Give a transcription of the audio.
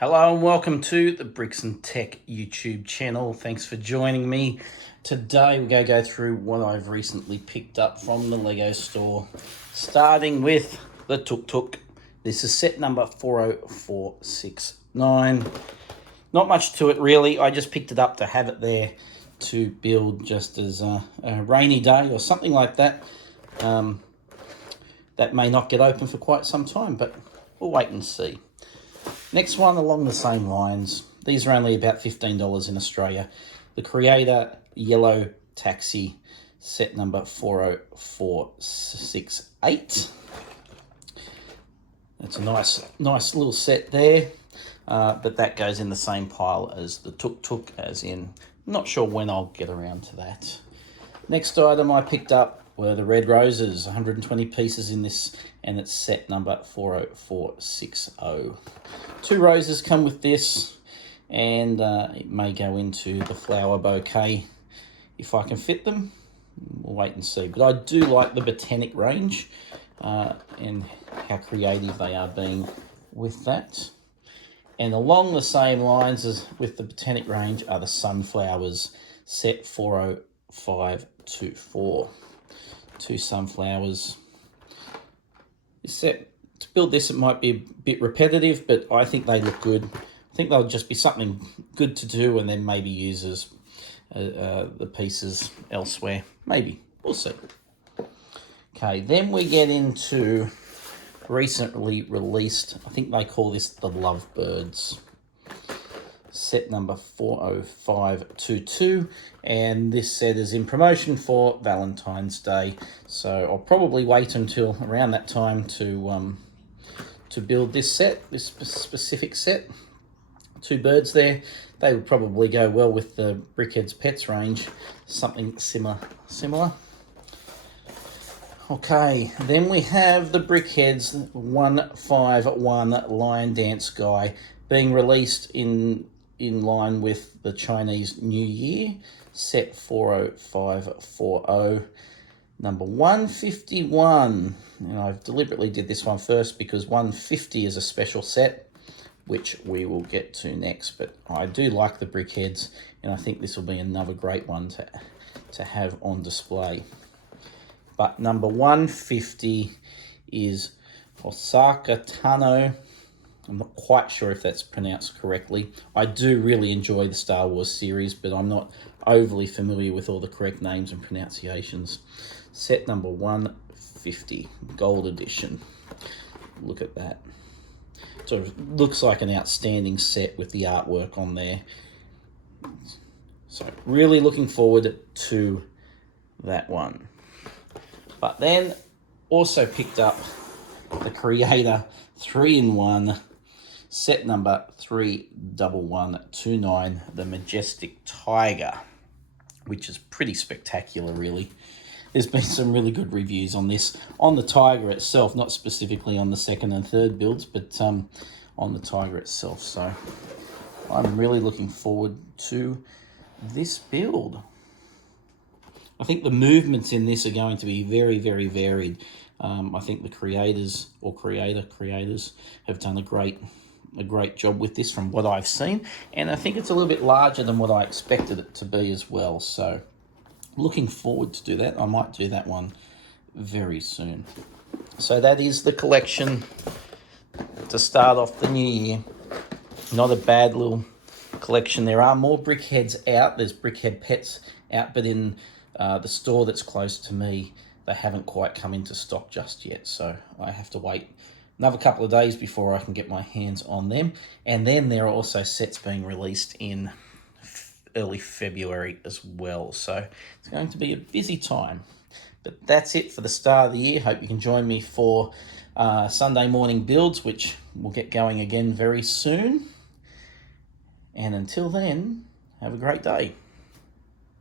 Hello and welcome to the Bricksntech YouTube channel. Thanks for joining me. Today we're going to go through what I've recently picked up from the Lego store, starting with the Tuk Tuk. This is set number 40469. Not much to it really. I just picked it up to have it there to build just as a rainy day or something like that. That may not get open for quite some time, but we'll wait and see. Next one along the same lines. These are only about $15 in Australia. The Creator Yellow Taxi, set number 40468. It's a nice little set there, but that goes in the same pile as the Tuk Tuk, as in, not sure when I'll get around to that. Next item I picked up were the red roses, 120 pieces in this, and it's set number 40460. 2 roses come with this, and it may go into the flower bouquet if I can fit them. We'll wait and see. But I do like the botanic range and how creative they are being with that. And along the same lines as with the botanic range are the sunflowers, set 40524. 2 sunflowers. This set, to build this, it might be a bit repetitive, but I think they look good. I think they'll just be something good to do and then maybe use as the pieces elsewhere. Maybe. We'll see. Okay, then we get into recently released, I think they call this the Lovebirds. Set number 40522, and this set is in promotion for Valentine's Day, so I'll probably wait until around that time to build this set, this specific set. 2 birds there. They would probably go well with the Brickheadz Pets range, something similar. Okay, then we have the Brickheadz 151 Lion Dance Guy being released in line with the Chinese New Year, set 40540, number 151. And I've deliberately did this one first because 150 is a special set, which we will get to next. But I do like the Brickheadz, and I think this will be another great one to have on display. But number 150 is Osaka Tano. I'm not quite sure if that's pronounced correctly. I do really enjoy the Star Wars series, but I'm not overly familiar with all the correct names and pronunciations. Set number 150, Gold Edition. Look at that. So it looks like an outstanding set with the artwork on there. So really looking forward to that one. But then also picked up the Creator 3-in-1, set number 31129, the Majestic Tiger, which is pretty spectacular, really. There's been some really good reviews on this, on the Tiger itself, not specifically on the second and third builds, but on the Tiger itself. So I'm really looking forward to this build. I think the movements in this are going to be very, very varied. I think the creators have done a great job with this from what I've seen, and I think it's a little bit larger than what I expected it to be as well. So looking forward to do that. I might do that one very soon. So that is the collection to start off the new year. Not a bad little collection. There are more Brickheadz out. There's Brickhead Pets out, but in the store that's close to me, they haven't quite come into stock just yet, so I have to wait another couple of days before I can get my hands on them. And then there are also sets being released in early February as well, so it's going to be a busy time. But that's it for the start of the year. Hope you can join me for Sunday morning builds, which will get going again very soon. And until then, have a great day.